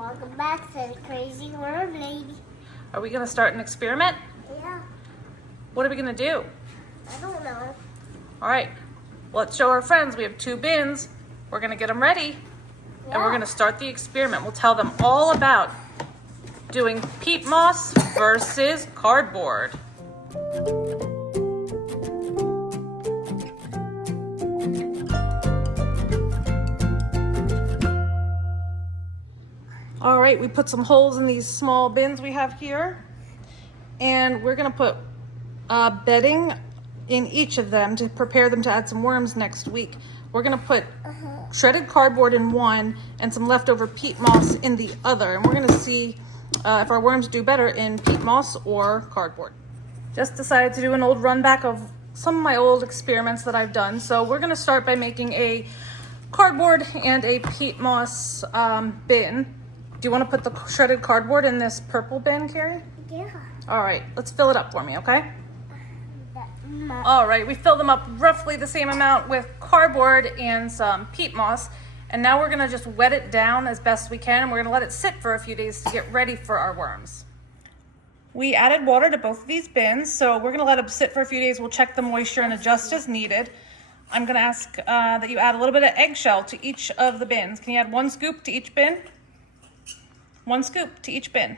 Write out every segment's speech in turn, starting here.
Welcome back to the Crazy Worm Lady. Are we gonna start an experiment? Yeah, What are we gonna do? I don't know. All right, let's show our friends. We have 2 bins. We're gonna get them ready and we're gonna start the experiment. We'll tell them all about doing peat moss versus cardboard. All right, we put some holes in these small bins we have here, and we're gonna put bedding in each of them to prepare them to add some worms next week. We're gonna put shredded cardboard in one and some leftover peat moss in the other, and we're gonna see if our worms do better in peat moss or cardboard. Just decided to do an old run back of some of my old experiments that I've done. So we're gonna start by making a cardboard and a peat moss bin. Do you want to put the shredded cardboard in this purple bin, Carrie? Yeah. All right, let's fill it up for me, okay? All right, we filled them up roughly the same amount with cardboard and some peat moss. And now we're gonna just wet it down as best we can, and we're gonna let it sit for a few days to get ready for our worms. We added water to both of these bins, so we're gonna let them sit for a few days. We'll check the moisture and adjust as needed. I'm gonna ask that you add a little bit of eggshell to each of the bins. Can you add 1 scoop to each bin? 1 scoop to each bin.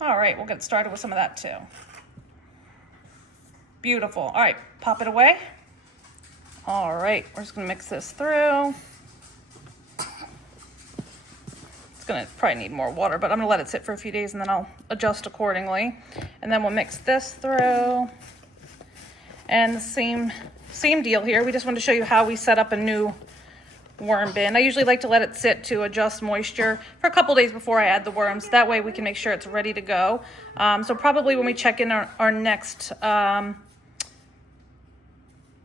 All right, we'll get started with some of that too. Beautiful. All right, pop it away. All right, we're just gonna mix this through. It's gonna probably need more water, but I'm gonna let it sit for a few days and then I'll adjust accordingly. And then we'll mix this through. And the same deal here. We just wanted to show you how we set up a new worm bin. I usually like to let it sit to adjust moisture for a couple days before I add the worms. That way we can make sure it's ready to go. So probably when we check in our next our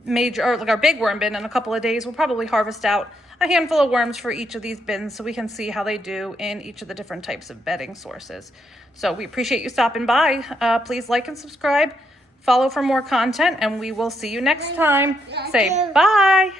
big worm bin in a couple of days, we'll probably harvest out a handful of worms for each of these bins so we can see how they do in each of the different types of bedding sources. So we appreciate you stopping by. Please like and subscribe, follow for more content, and we will see you next time. Say bye.